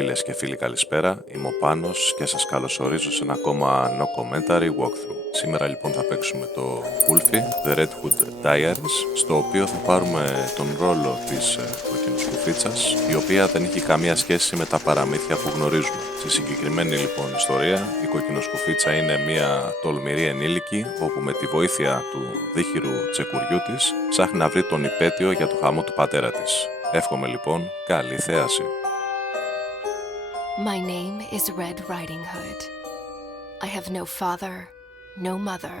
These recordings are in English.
Φίλες και φίλοι, καλησπέρα. Είμαι ο Πάνος και σας καλωσορίζω σε ένα ακόμα no commentary walkthrough. Σήμερα λοιπόν θα παίξουμε το Woolfe, The Red Hood Diaries, στο οποίο θα πάρουμε τον ρόλο της Κοκκικοσκουφιτσας, η οποία δεν έχει καμία σχέση με τα παραμύθια που γνωρίζουμε. Στη συγκεκριμένη λοιπόν ιστορία, η Κοκκικοσκουφιτσα είναι μια τολμηρή ενήλικη, όπου με τη βοήθεια του δίχυρου τσεκουριού της ψάχνει να βρει τον υπέτειο για το χαμό του πατέρα της. Εύχομαι λοιπόν καλή θέαση. My name is Red Riding Hood. I have no father, no mother,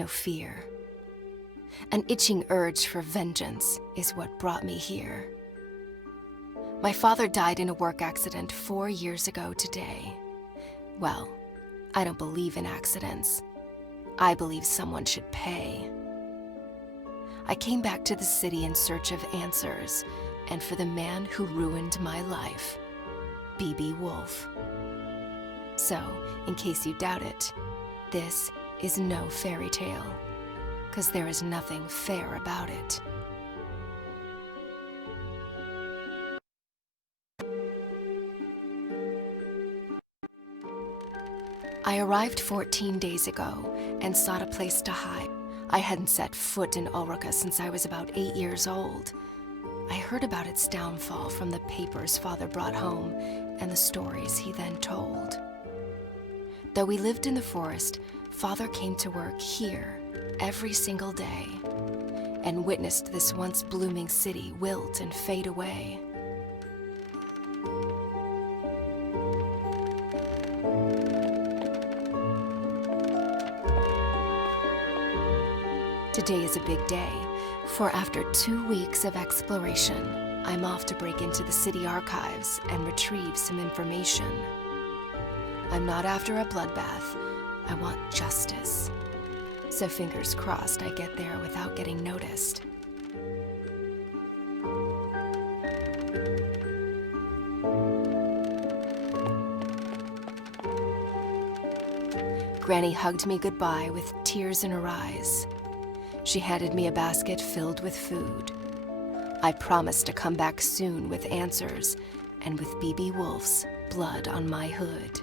no fear. An itching urge for vengeance is what brought me here. My father died in a work accident 4 years ago today. Well, I don't believe in accidents. I believe someone should pay. I came back to the city in search of answers, and for the man who ruined my life. Woolfe. So, in case you doubt it, this is no fairy tale, 'cause there is nothing fair about it. I arrived 14 days ago and sought a place to hide. I hadn't set foot in Ulrika since I was about 8 years old. I heard about its downfall from the papers father brought home and the stories he then told. Though we lived in the forest, father came to work here every single day and witnessed this once blooming city wilt and fade away. Today is a big day, for after 2 weeks of exploration, I'm off to break into the city archives and retrieve some information. I'm not after a bloodbath, I want justice. So fingers crossed I get there without getting noticed. Granny hugged me goodbye with tears in her eyes. She handed me a basket filled with food. I promised to come back soon with answers and with Woolfe's blood on my hood.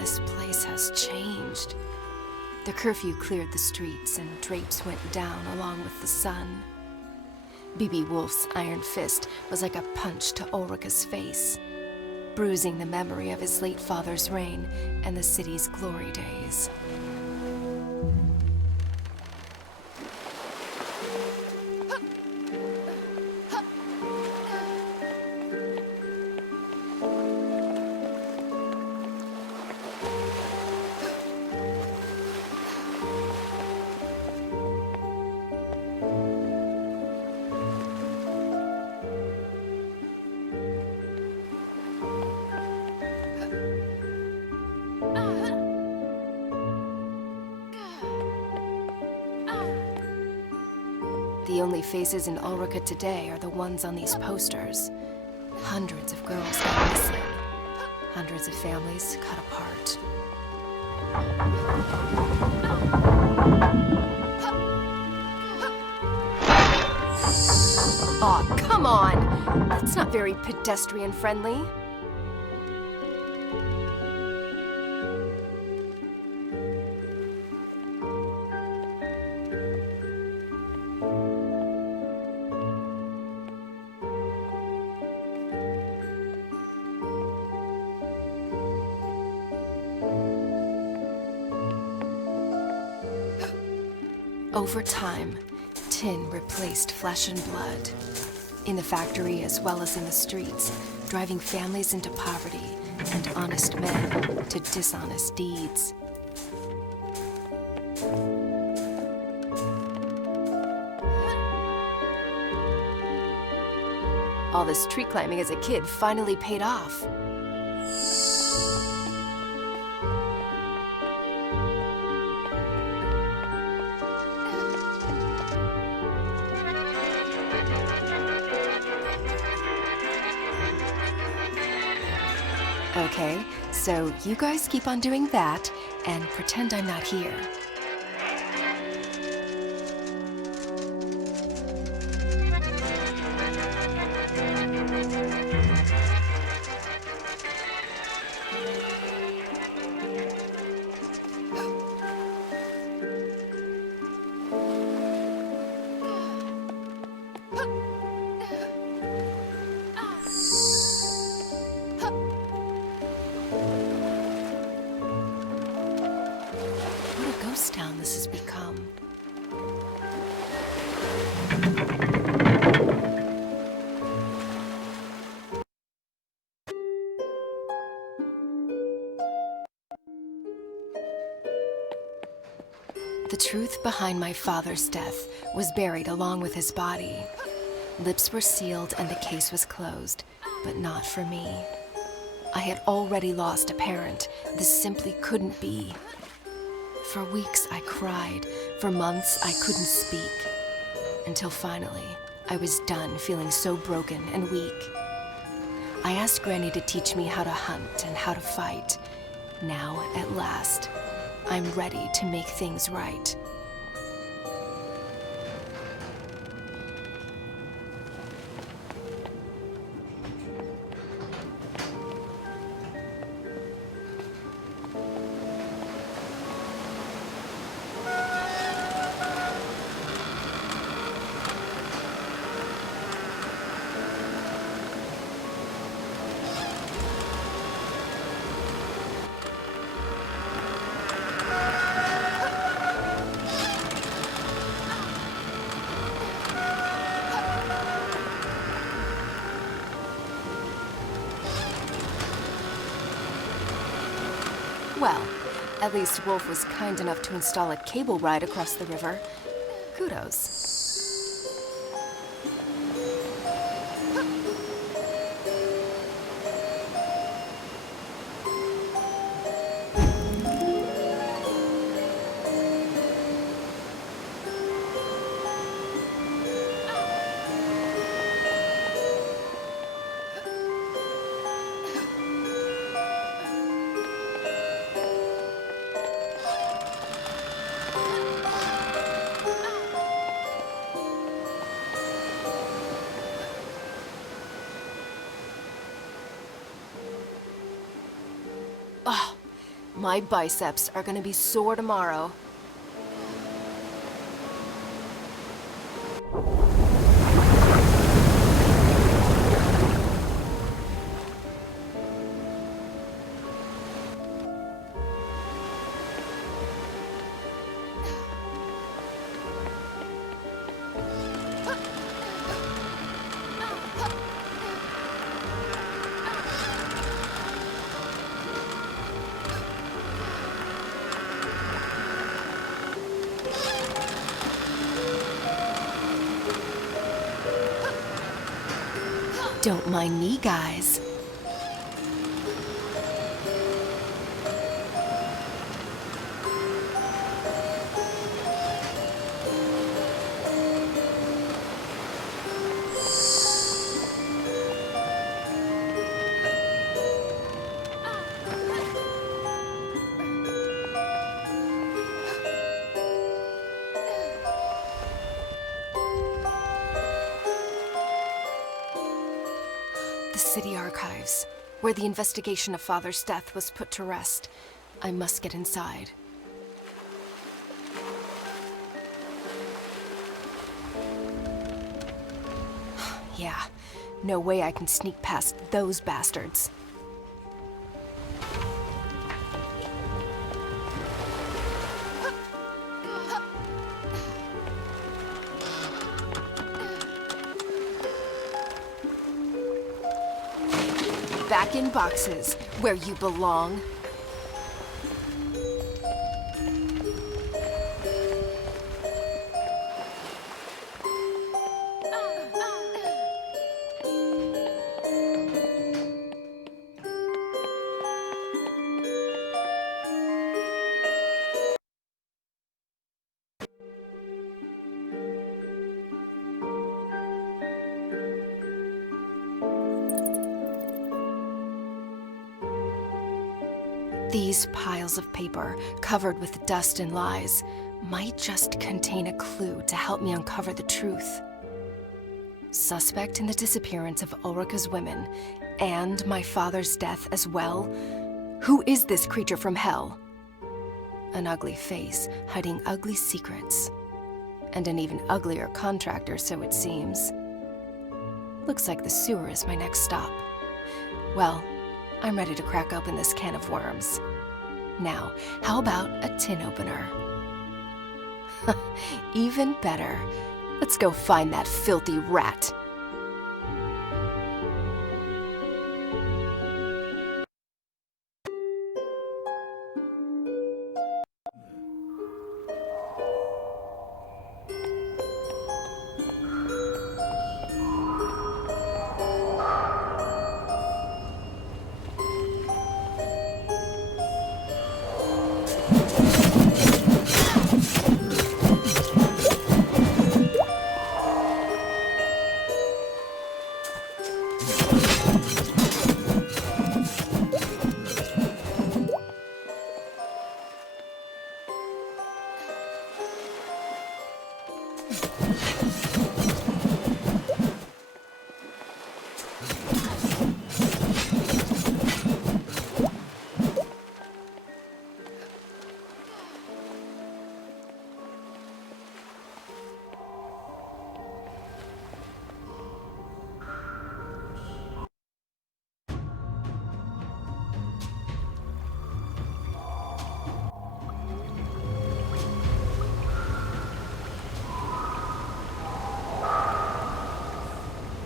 This place has changed. The curfew cleared the streets and drapes went down along with the sun. Woolfe's iron fist was like a punch to Ulrika's face, bruising the memory of his late father's reign and the city's glory days. The only faces in Ulrika today are the ones on these posters. Hundreds of girls gone missing. Hundreds of families cut apart. Aw, come on! That's not very pedestrian-friendly. Over time, tin replaced flesh and blood. In the factory as well as in the streets, driving families into poverty and honest men to dishonest deeds. All this tree climbing as a kid finally paid off. Okay, so you guys keep on doing that and pretend I'm not here. What a ghost town this has become. The truth behind my father's death was buried along with his body. Lips were sealed and the case was closed, but not for me. I had already lost a parent. This simply couldn't be. For weeks I cried. For months I couldn't speak. Until finally, I was done feeling so broken and weak. I asked Granny to teach me how to hunt and how to fight. Now, at last, I'm ready to make things right. Well, at least Woolfe was kind enough to install a cable ride across the river. Kudos. Oh, my biceps are gonna be sore tomorrow. Don't mind me, guys. The city archives, where the investigation of Father's death was put to rest. I must get inside. Yeah, no way I can sneak past those bastards. Back in boxes, where you belong. These piles of paper, covered with dust and lies, might just contain a clue to help me uncover the truth. Suspect in the disappearance of Ulrika's women, and my father's death as well? Who is this creature from hell? An ugly face, hiding ugly secrets. And an even uglier contractor, so it seems. Looks like the sewer is my next stop. Well, I'm ready to crack open this can of worms. Now, how about a tin opener? Even better. Let's go find that filthy rat.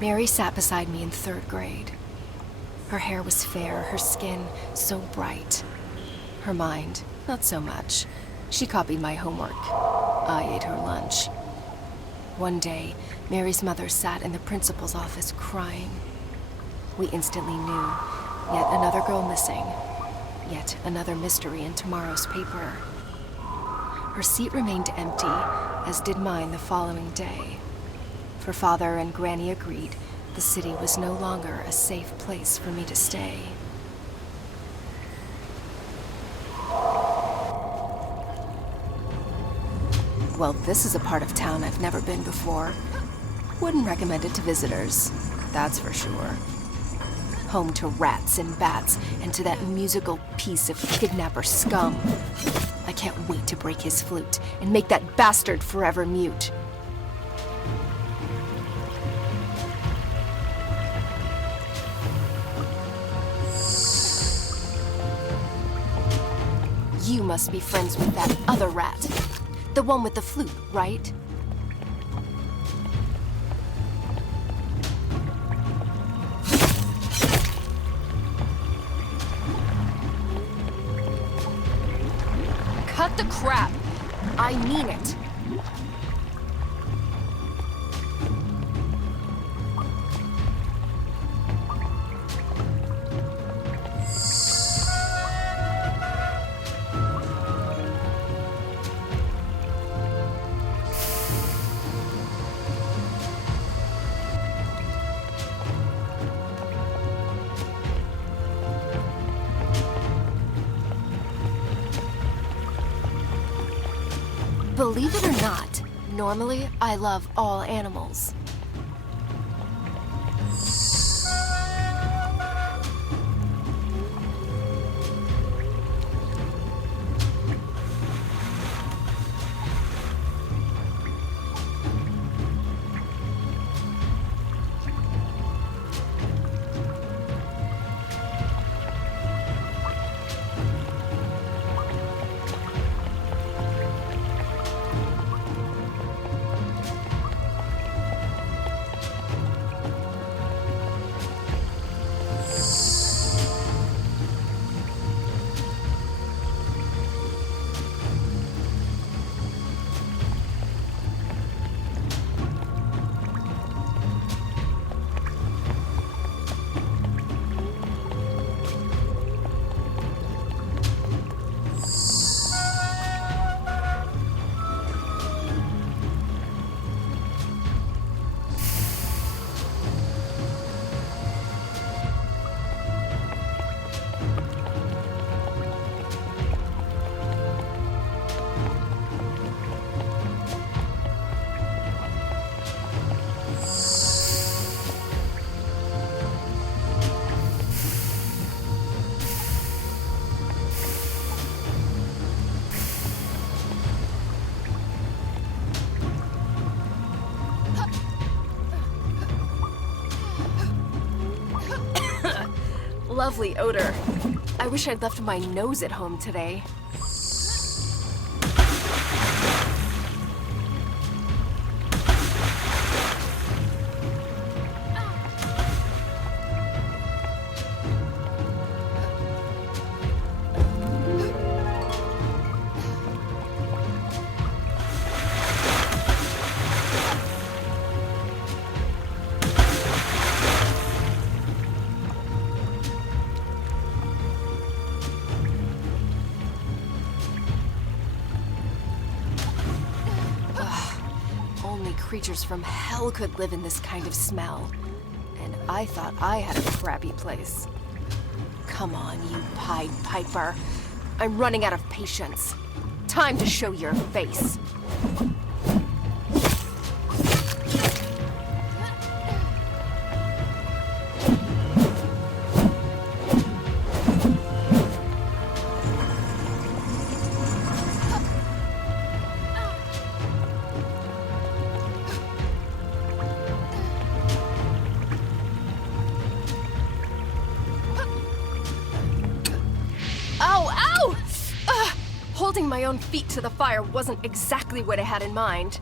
Mary sat beside me in 3rd grade. Her hair was fair, her skin so bright. Her mind, not so much. She copied my homework. I ate her lunch. One day, Mary's mother sat in the principal's office crying. We instantly knew, yet another girl missing. Yet another mystery in tomorrow's paper. Her seat remained empty, as did mine the following day. For Father and Granny agreed the city was no longer a safe place for me to stay. Well, this is a part of town I've never been before. Wouldn't recommend it to visitors, that's for sure. Home to rats and bats, and to that musical piece of kidnapper scum. I can't wait to break his flute and make that bastard forever mute. You must be friends with that other rat. The one with the flute, right? Cut the crap! I mean it! Believe it or not, normally I love all animals. lovely odor. I wish I'd left my nose at home today. Creatures from hell could live in this kind of smell. And I thought I had a crappy place. Come on, you Pied Piper. I'm running out of patience. Time to show your face. Holding my own feet to the fire wasn't exactly what I had in mind.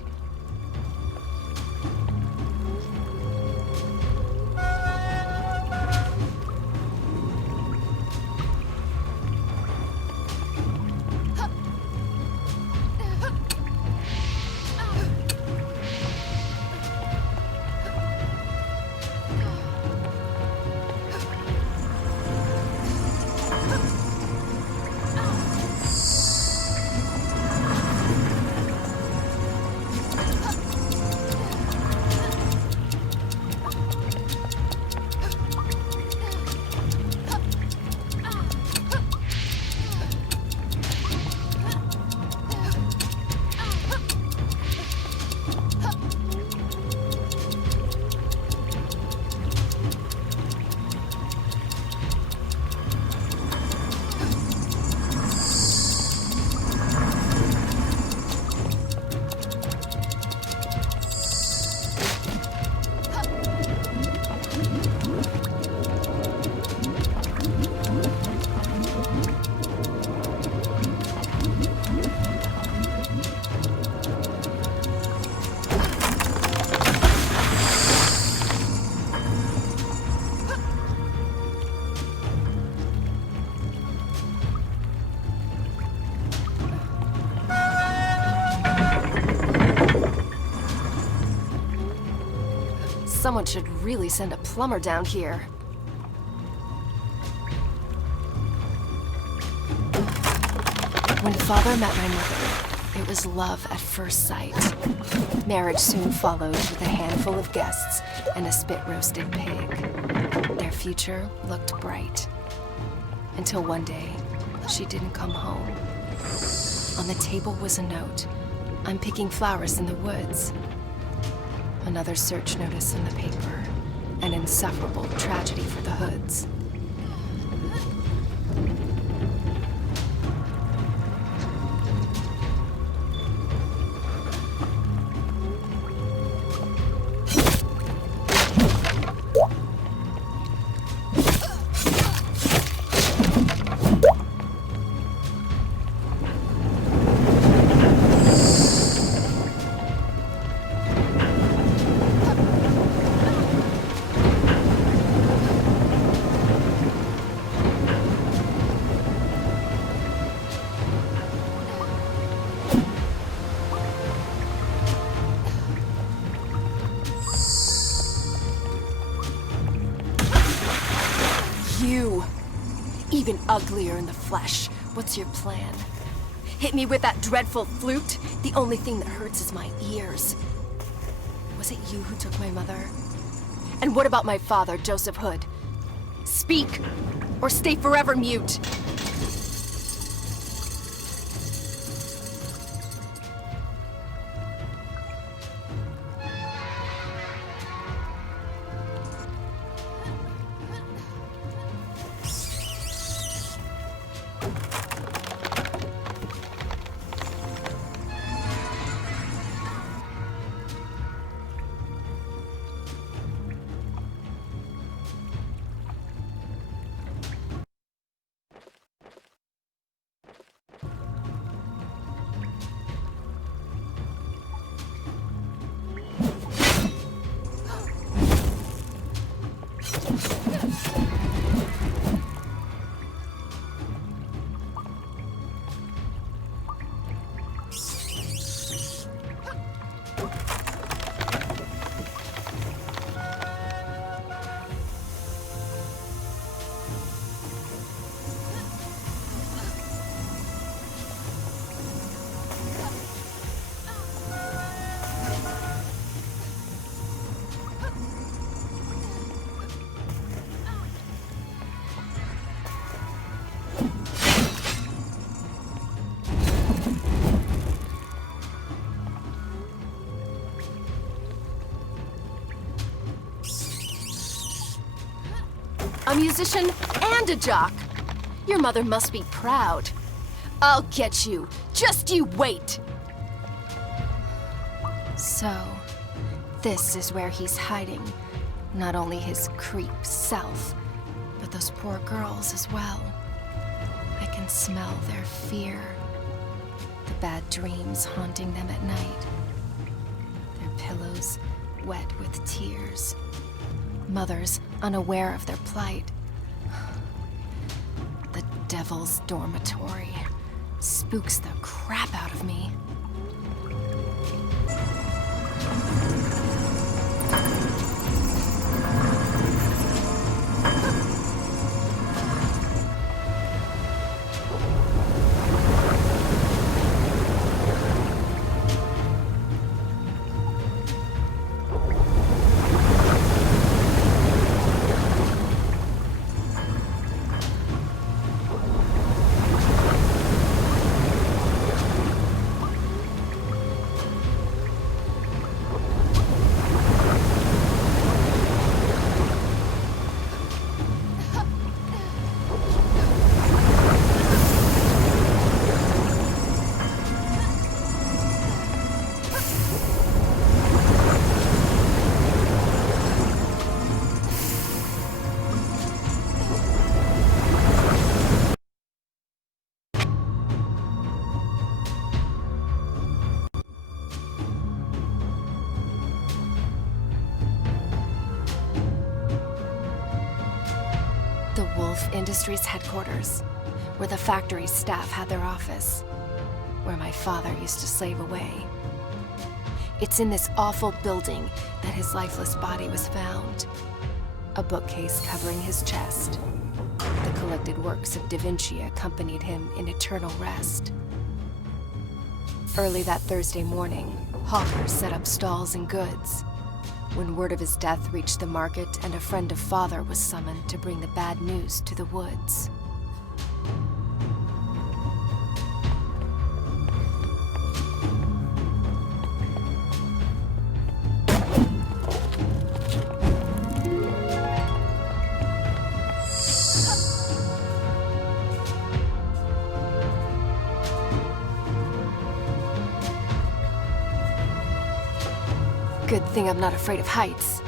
Someone should really send a plumber down here. When Father met my mother, it was love at first sight. Marriage soon followed with a handful of guests and a spit-roasted pig. Their future looked bright. Until one day, she didn't come home. On the table was a note. I'm picking flowers in the woods. Another search notice in the paper. An insufferable tragedy for the Hoods. You! Even uglier in the flesh. What's your plan? Hit me with that dreadful flute? The only thing that hurts is my ears. Was it you who took my mother? And what about my father, Joseph Hood? Speak, or stay forever mute. a musician and a jock. Your mother must be proud. I'll get you. Just you wait. So, this is where he's hiding. Not only his creep self, but those poor girls as well. I can smell their fear. The bad dreams haunting them at night. Their pillows wet with tears. Mothers unaware of their plight. The devil's dormitory spooks the crap out of me. The Woolfe Industries headquarters, where the factory staff had their office, where my father used to slave away. It's in this awful building that his lifeless body was found. A bookcase covering his chest. The collected works of Da Vinci accompanied him in eternal rest. Early that Thursday morning, hawkers set up stalls and goods. When word of his death reached the market and a friend of father was summoned to bring the bad news to the woods. Good thing I'm not afraid of heights.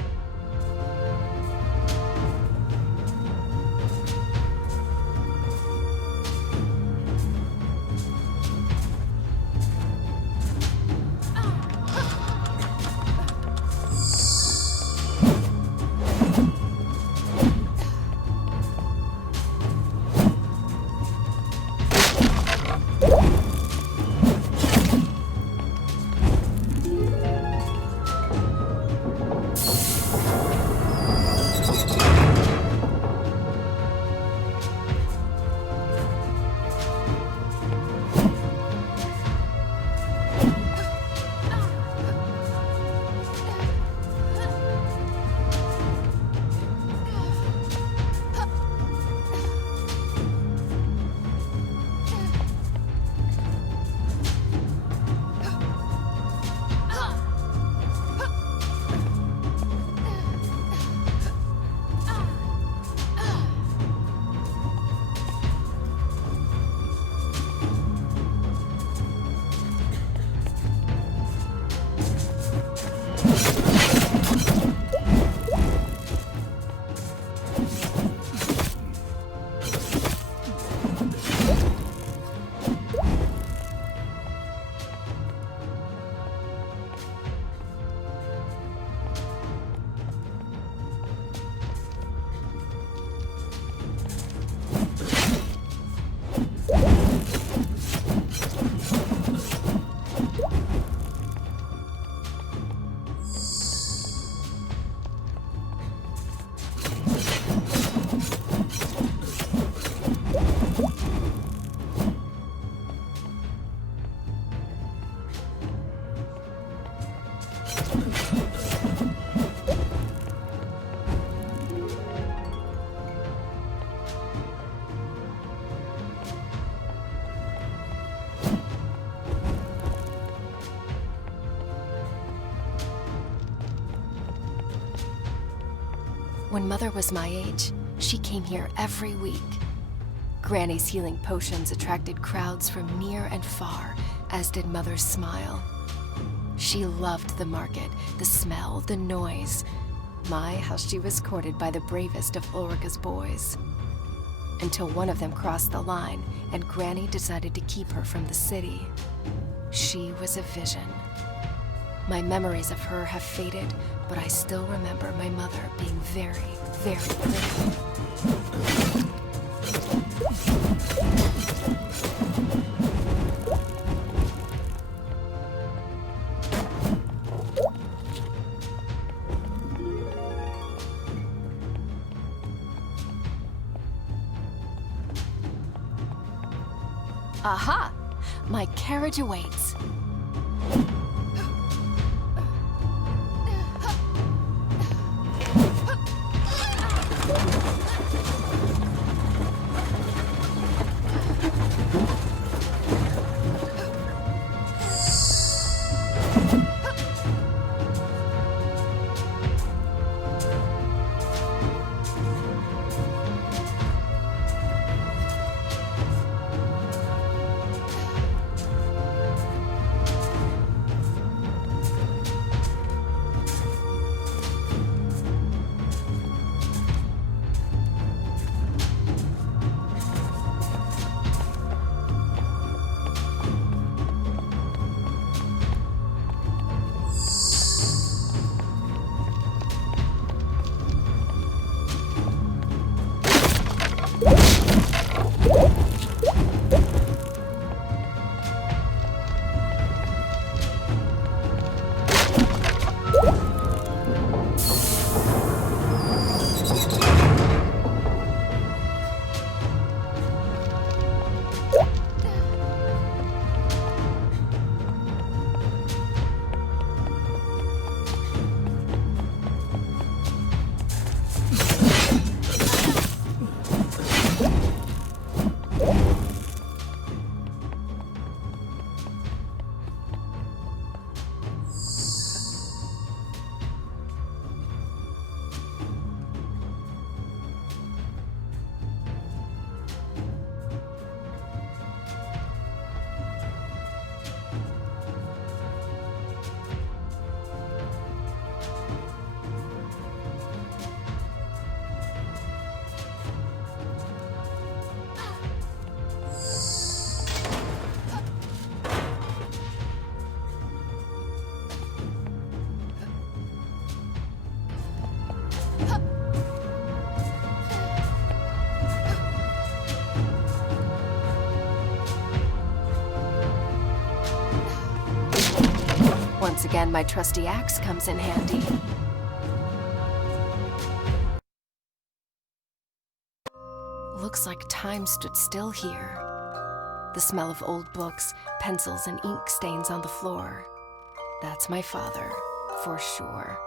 When Mother was my age, She came here every week. Granny's healing potions attracted crowds from near and far, as did Mother's smile. She loved the market, the smell, the noise. My, how she was courted by the bravest of Ulrika's boys. Until one of them crossed the line and Granny decided to keep her from the city. She was a vision. My memories of her have faded, but I still remember my mother being very, very pretty. Aha! My carriage awaits. Once again, my trusty axe comes in handy. Looks like time stood still here. The smell of old books, pencils, and ink stains on the floor. That's my father, for sure.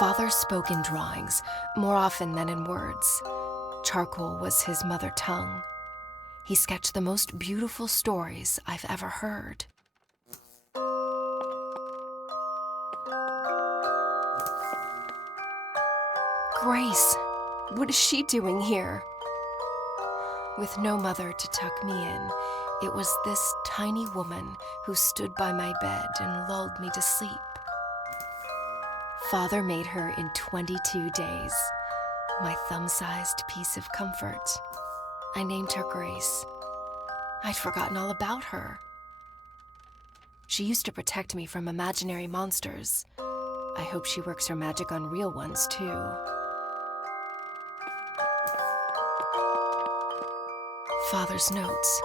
Father spoke in drawings, more often than in words. Charcoal was his mother tongue. He sketched the most beautiful stories I've ever heard. Grace, what is she doing here? With no mother to tuck me in, it was this tiny woman who stood by my bed and lulled me to sleep. Father made her in 22 days, my thumb-sized piece of comfort. I named her Grace. I'd forgotten all about her. She used to protect me from imaginary monsters. I hope she works her magic on real ones, too. Father's notes,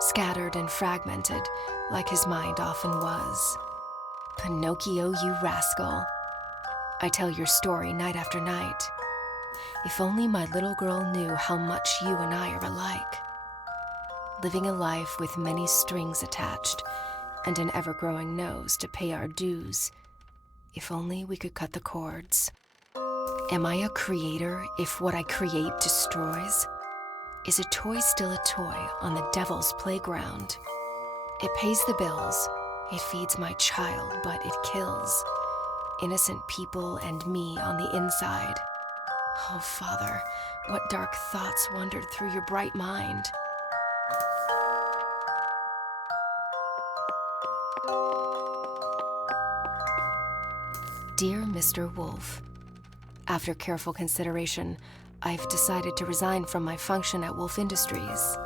scattered and fragmented, like his mind often was. Pinocchio, you rascal. I tell your story night after night. If only my little girl knew how much you and I are alike. Living a life with many strings attached and an ever-growing nose to pay our dues. If only we could cut the cords. Am I a creator if what I create destroys? Is a toy still a toy on the devil's playground? It pays the bills, it feeds my child, but it kills innocent people and me on the inside. Oh, Father, what dark thoughts wandered through your bright mind? Dear Mr. Woolfe, after careful consideration, I've decided to resign from my function at Woolfe Industries.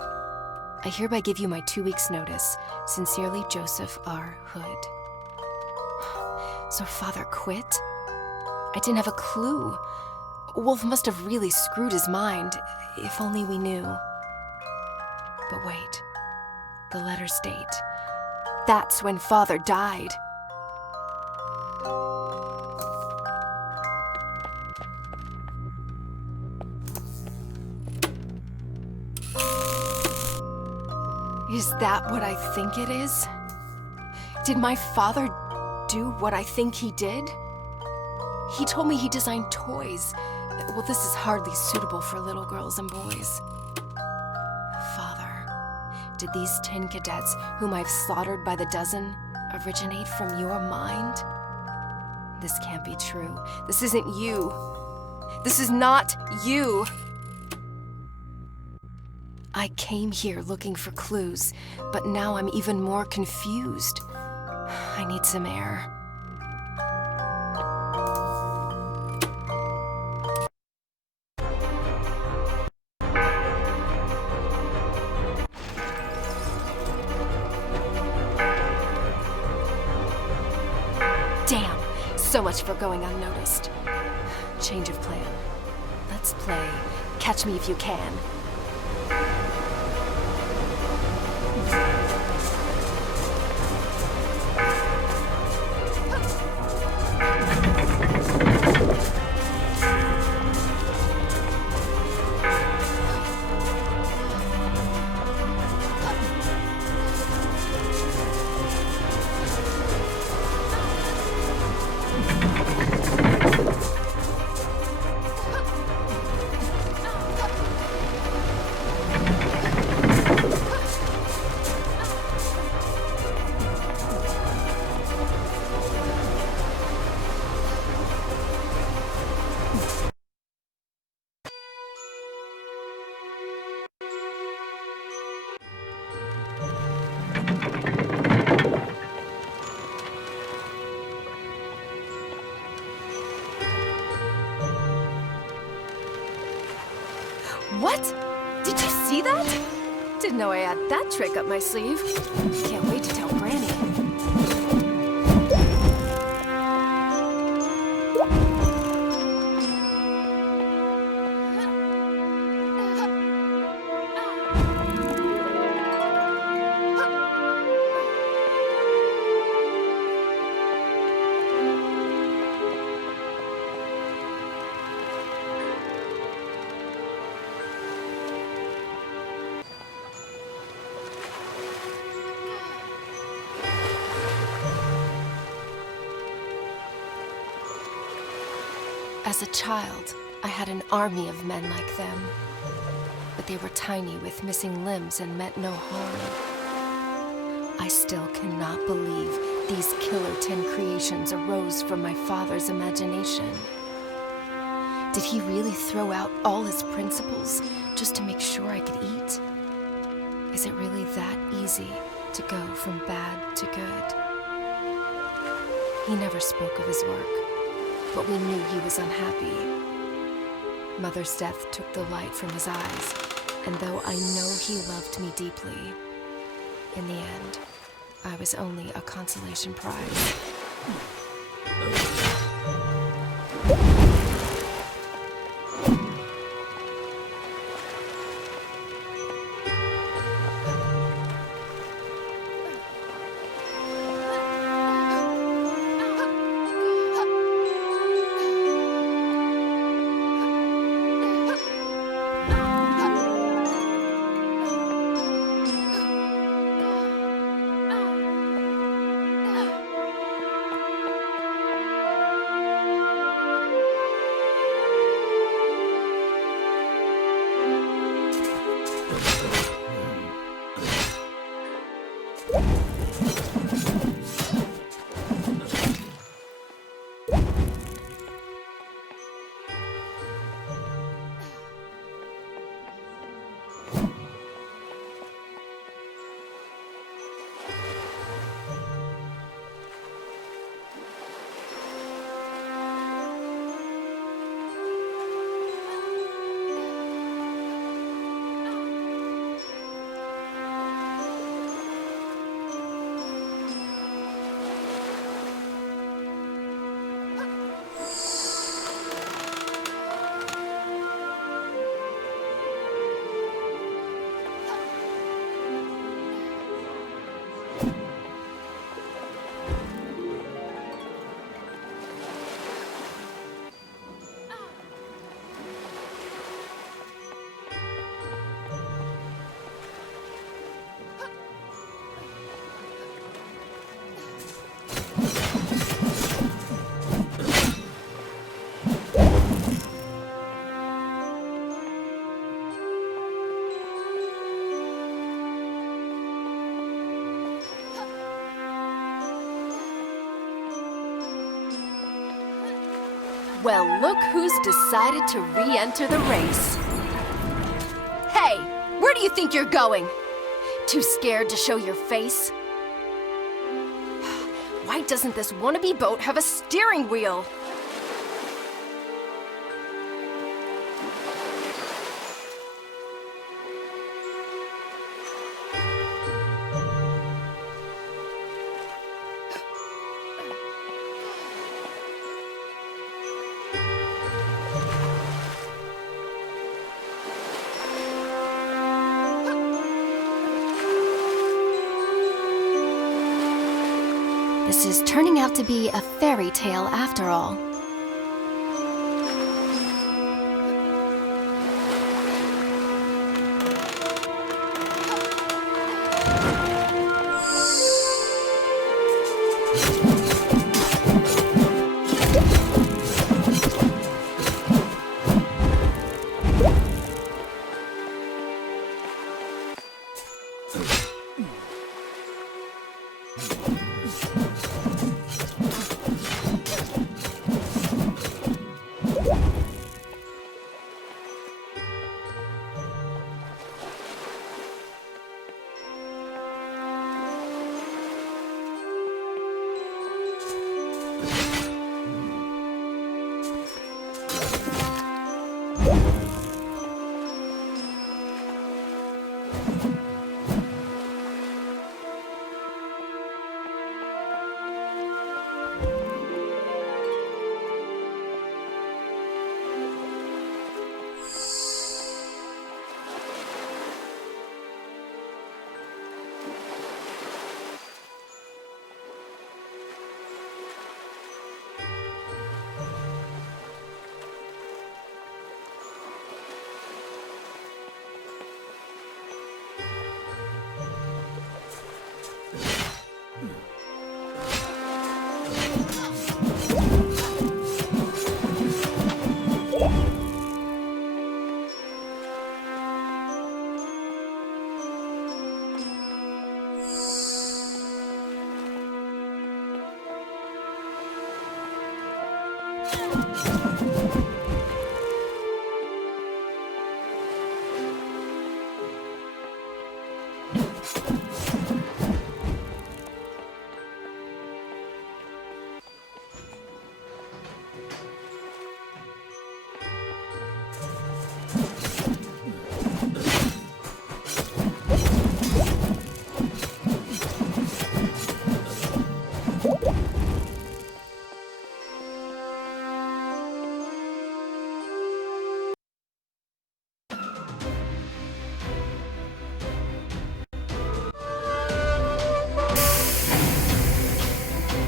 I hereby give you my 2 weeks' notice. Sincerely, Joseph R. Hood. So Father quit? I didn't have a clue. Woolfe must have really screwed his mind, if only we knew. But wait, the letter's date. That's when Father died. Is that what I think it is? Did my father do what I think he did? He told me he designed toys. Well, this is hardly suitable for little girls and boys. Father, did these 10 cadets whom I've slaughtered by the dozen originate from your mind? This can't be true. This isn't you. This is not you. I came here looking for clues, but now I'm even more confused. I need some air. Damn, so much for going unnoticed. Change of plan. Let's play Catch Me If You Can. What? Did you see that? Didn't know I had that trick up my sleeve. Can't wait to tell Granny. As a child, I had an army of men like them. But they were tiny with missing limbs and meant no harm. I still cannot believe these killer 10 creations arose from my father's imagination. Did he really throw out all his principles just to make sure I could eat? Is it really that easy to go from bad to good? He never spoke of his work, but we knew he was unhappy. Mother's death took the light from his eyes, and though I know he loved me deeply, in the end, I was only a consolation prize. Well, look who's decided to re-enter the race. Hey, where do you think you're going? Too scared to show your face? Why doesn't this wannabe boat have a steering wheel? This is turning out to be a fairy tale after all.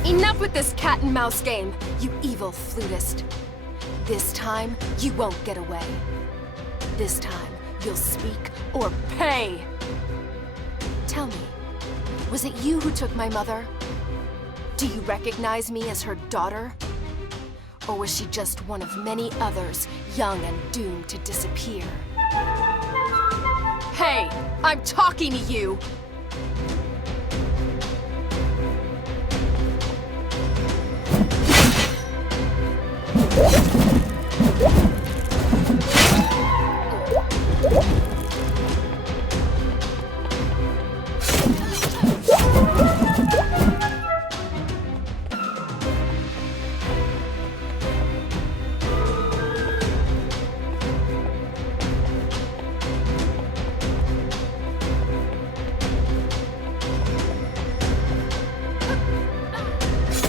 Enough with this cat and mouse game, you evil flutist. This time, you won't get away. This time, you'll speak or pay. Tell me, was it you who took my mother? Do you recognize me as her daughter? Or was she just one of many others, young and doomed to disappear? Hey, I'm talking to you!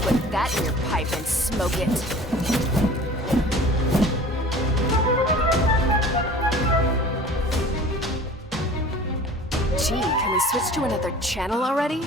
Put that in your pipe and smoke it. Gee, can we switch to another channel already?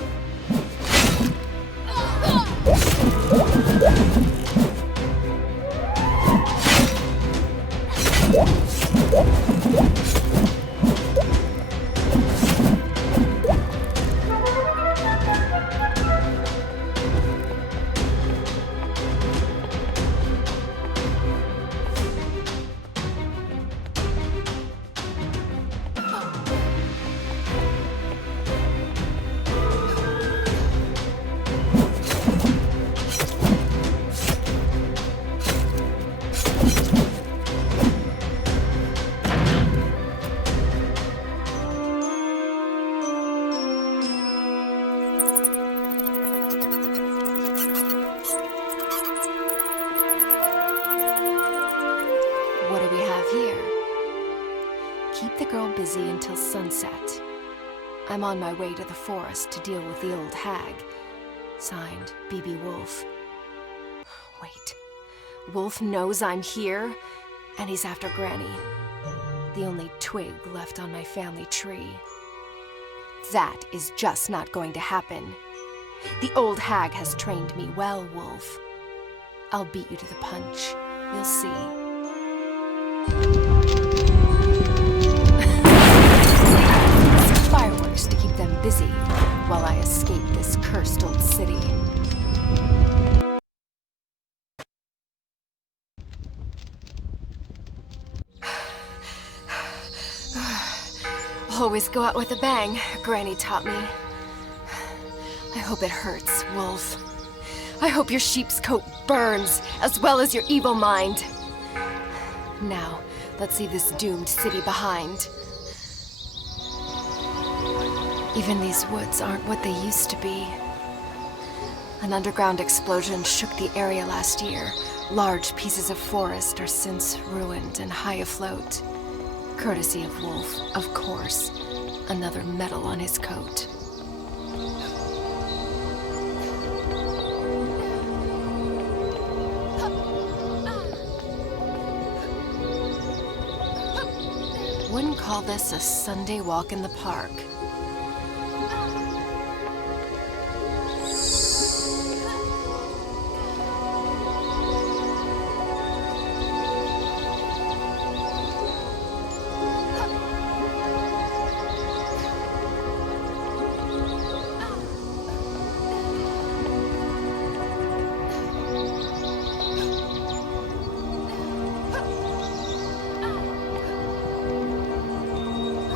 have here. Keep the girl busy until sunset. I'm on my way to the forest to deal with the old hag. Signed, B.B. Woolfe. Wait. Woolfe knows I'm here, and he's after Granny. The only twig left on my family tree. That is just not going to happen. The old hag has trained me well, Woolfe. I'll beat you to the punch. You'll see. Some fireworks to keep them busy while I escape this cursed old city. Always go out with a bang, Granny taught me. I hope it hurts, Woolfe. I hope your sheep's coat burns, as well as your evil mind. Now, let's leave this doomed city behind. Even these woods aren't what they used to be. An underground explosion shook the area last year. Large pieces of forest are since ruined and high afloat. Courtesy of Woolfe, of course. Another medal on his coat. Wouldn't call this a Sunday walk in the park.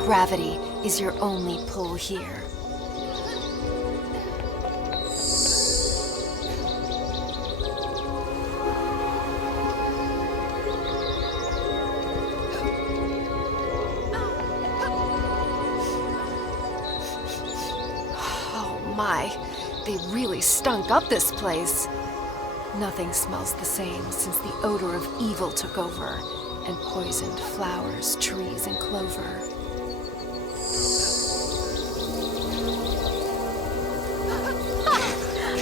Gravity is your only pull here. Oh my, they really stunk up this place. Nothing smells the same since the odor of evil took over and poisoned flowers, trees, and clover.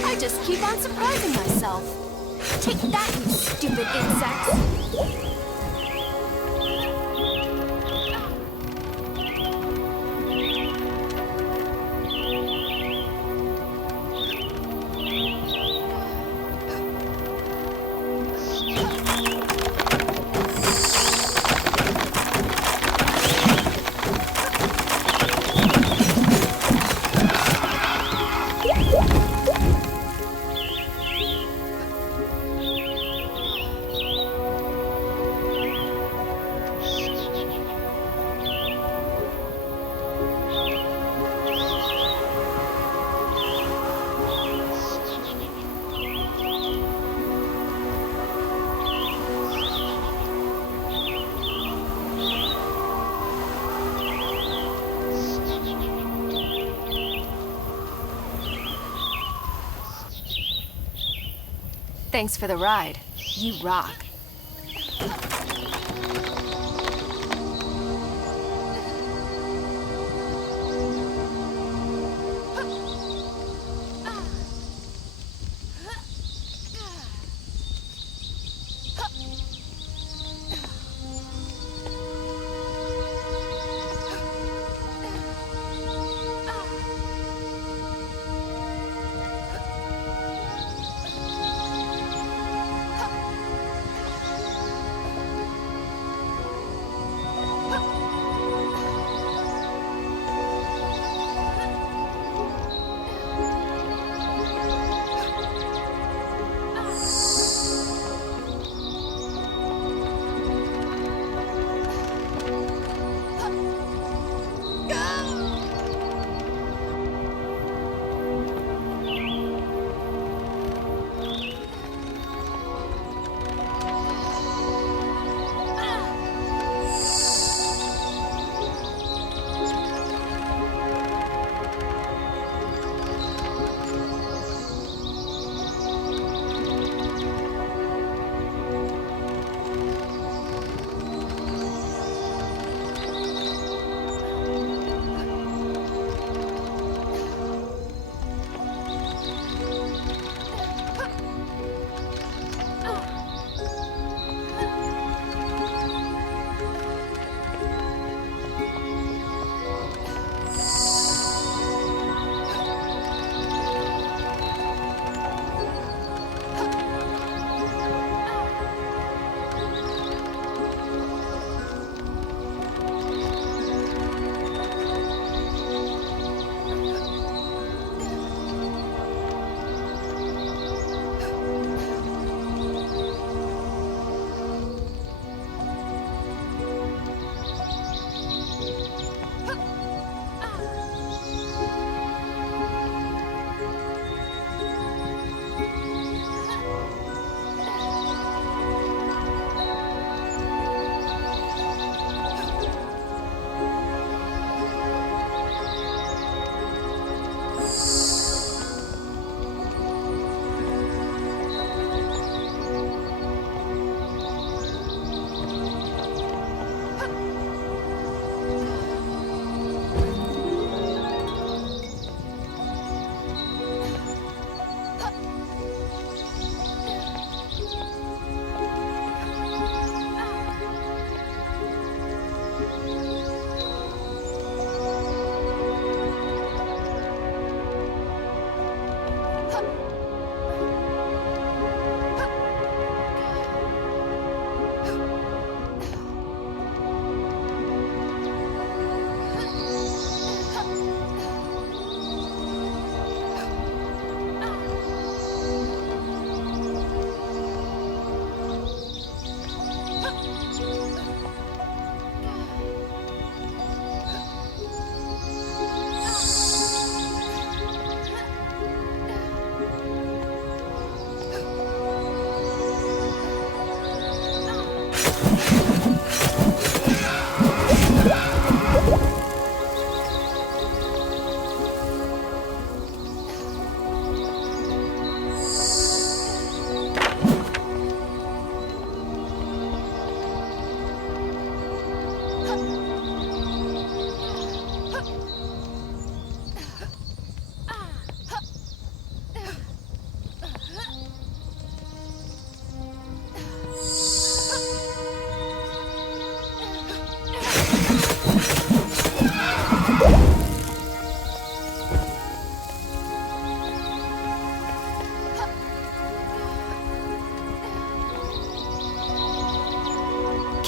I just keep on surprising myself. Take that, you stupid insects! Thanks for the ride. You rock.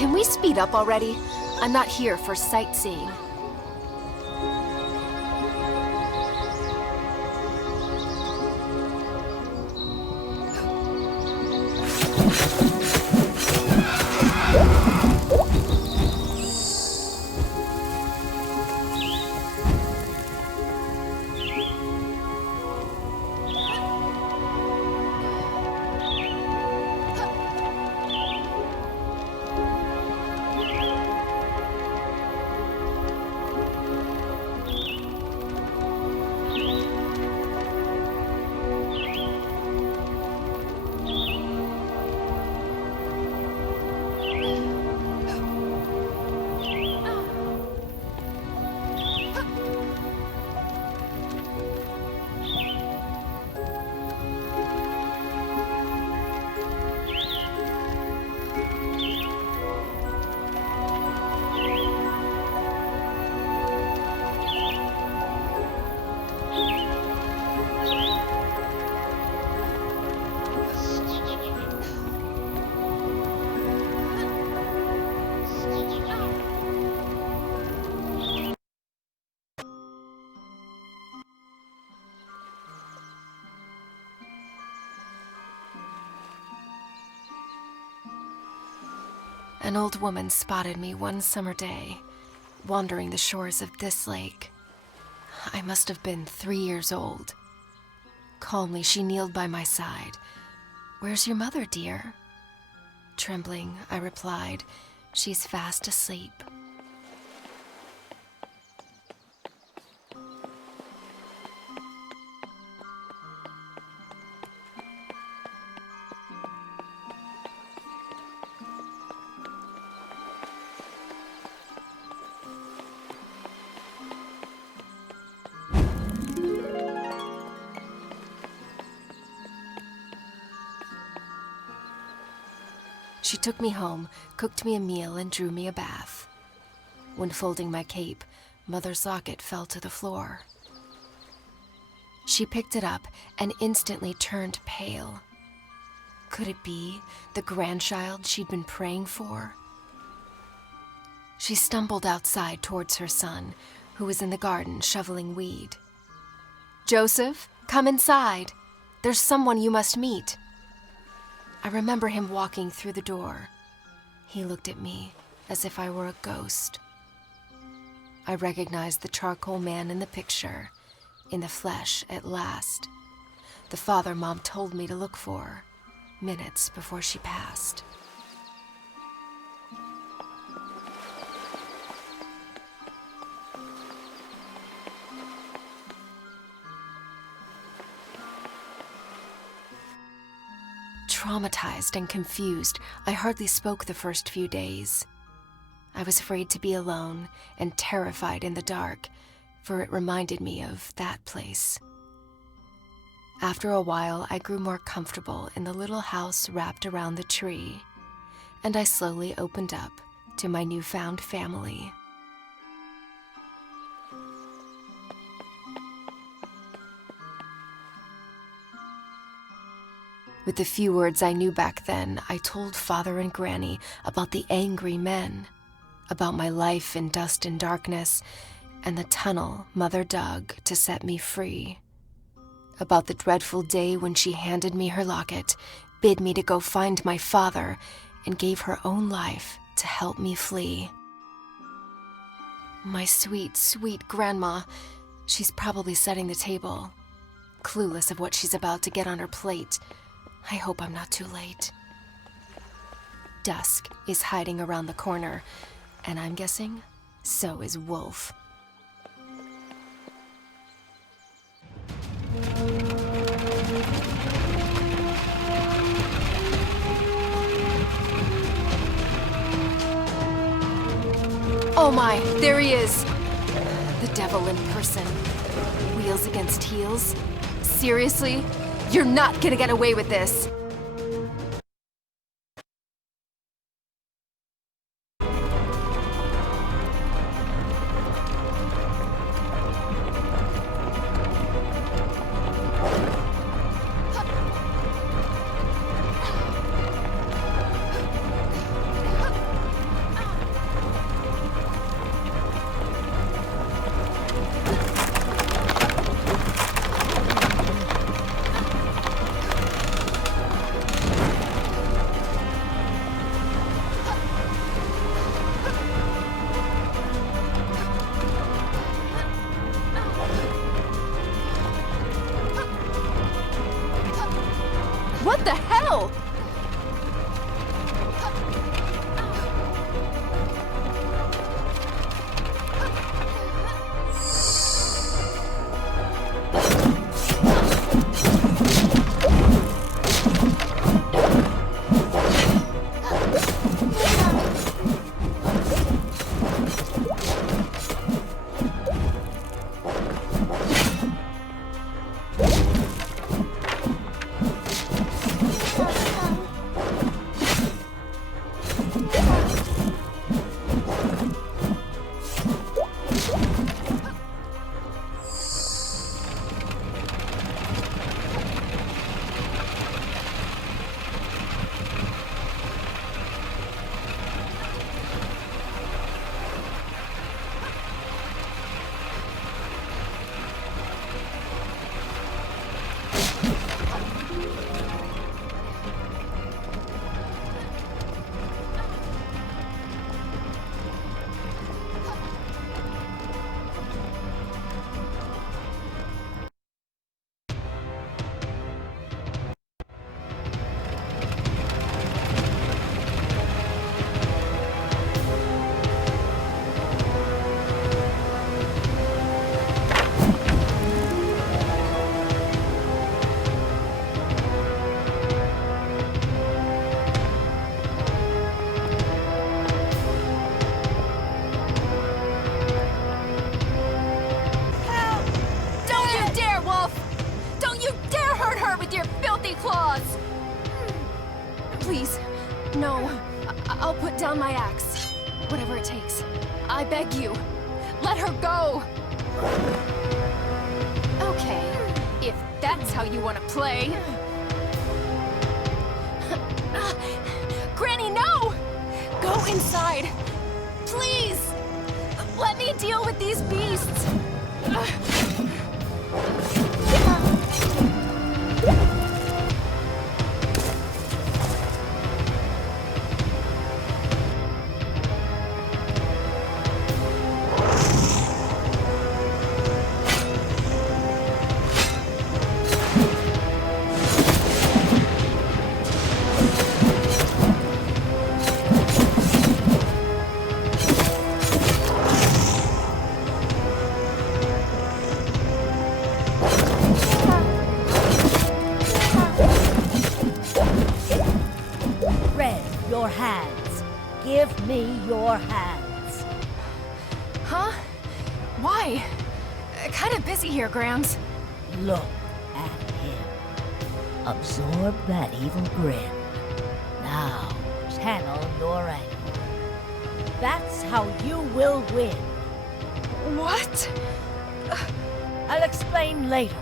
Can we speed up already? I'm not here for sightseeing. An old woman spotted me one summer day, wandering the shores of this lake. I must have been 3 years old. Calmly, she kneeled by my side. "Where's your mother, dear?" Trembling, I replied, "She's fast asleep." She took me home, cooked me a meal, and drew me a bath. When folding my cape, Mother's locket fell to the floor. She picked it up and instantly turned pale. Could it be the grandchild she'd been praying for? She stumbled outside towards her son, who was in the garden shoveling weed. "Joseph, come inside. There's someone you must meet." I remember him walking through the door. He looked at me as if I were a ghost. I recognized the charcoal man in the picture, in the flesh at last. The father Mom told me to look for, minutes before she passed. Traumatized and confused, I hardly spoke the first few days. I was afraid to be alone and terrified in the dark, for it reminded me of that place. After a while, I grew more comfortable in the little house wrapped around the tree, and I slowly opened up to my newfound family. With the few words I knew back then, I told Father and Granny about the angry men, about my life in dust and darkness, and the tunnel Mother dug to set me free, about the dreadful day when she handed me her locket, bid me to go find my father, and gave her own life to help me flee. My sweet, sweet grandma, she's probably setting the table, clueless of what she's about to get on her plate. I hope I'm not too late. Dusk is hiding around the corner, and I'm guessing so is Woolfe. Oh my, there he is! The devil in person. Wheels against heels? Seriously? You're not gonna get away with this! No, I'll put down my axe. Whatever it takes. I beg you. Let her go! Okay, if that's how you want to play. Granny, no! Go inside! Please! Let me deal with these beasts! Your hands. Give me your hands. Huh? Why? Kind of busy here, Grams. Look at him. Absorb that evil grin. Now, channel your anger. That's how you will win. What? I'll explain later.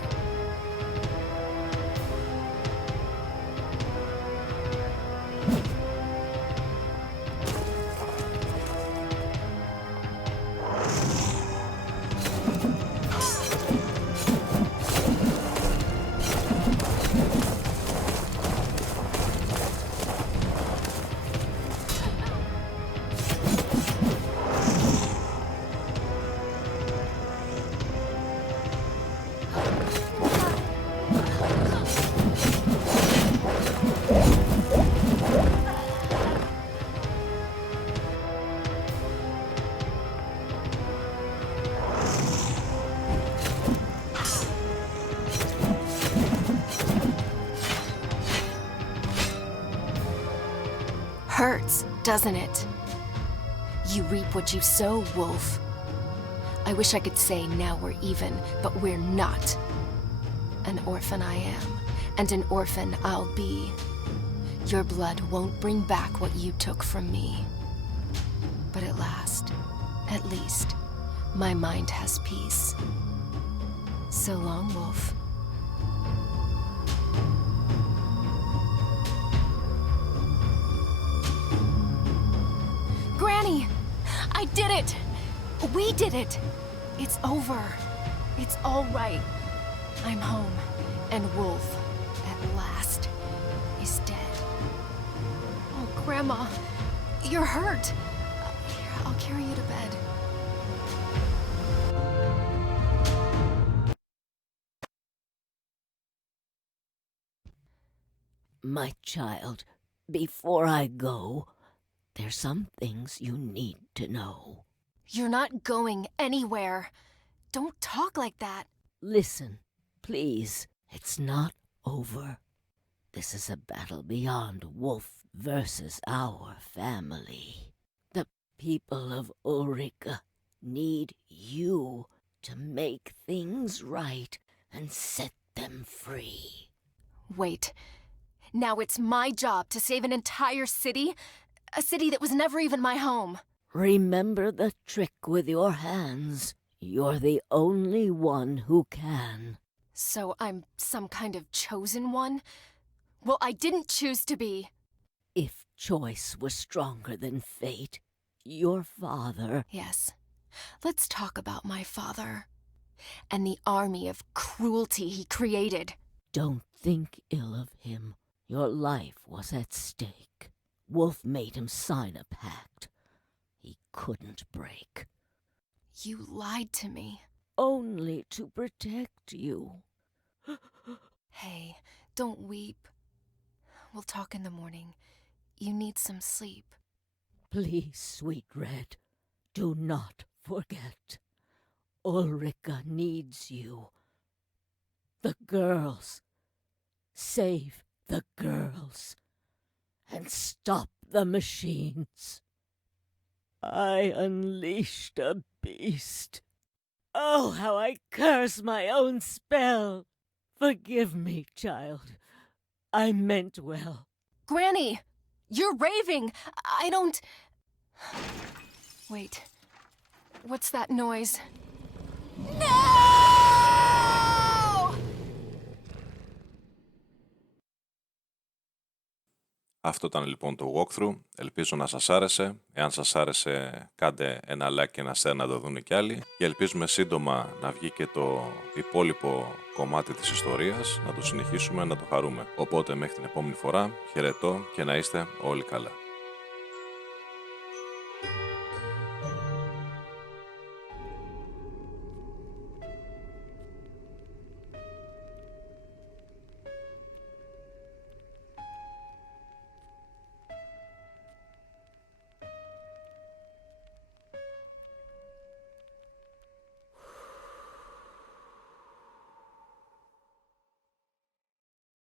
Hurts, doesn't it? You reap what you sow, Woolfe. I wish I could say now we're even, but we're not. An orphan I am, and an orphan I'll be. Your blood won't bring back what you took from me. But at least, my mind has peace. So long, Woolfe. Granny! I did it! We did it! It's over. It's all right. I'm home, and Woolfe, at last, is dead. Oh, Grandma, you're hurt. Here, I'll carry you to bed. My child, before I go, there's some things you need to know. You're not going anywhere. Don't talk like that. Listen, please. It's not over. This is a battle beyond Woolfe versus our family. The people of Ulrika need you to make things right and set them free. Wait. Now it's my job to save an entire city? A city that was never even my home. Remember the trick with your hands. You're the only one who can. So I'm some kind of chosen one? Well, I didn't choose to be. If choice was stronger than fate, your father... Yes. Let's talk about my father. And the army of cruelty he created. Don't think ill of him. Your life was at stake. Woolfe made him sign a pact he couldn't break. You lied to me. Only to protect you. Hey, don't weep. We'll talk in the morning. You need some sleep. Please, sweet Red, do not forget. Ulrika needs you. The girls. Save the girls. And stop the machines. I unleashed a beast. Oh, how I curse my own spell. Forgive me, child. I meant well. Granny! You're raving! I don't... Wait. What's that noise? No! Αυτό ήταν λοιπόν το walkthrough. Ελπίζω να σας άρεσε. Εάν σας άρεσε, κάντε ένα like και ένα share να το δουν κι άλλοι. Και ελπίζουμε σύντομα να βγει και το υπόλοιπο κομμάτι της ιστορίας, να το συνεχίσουμε, να το χαρούμε. Οπότε μέχρι την επόμενη φορά, χαιρετώ και να είστε όλοι καλά.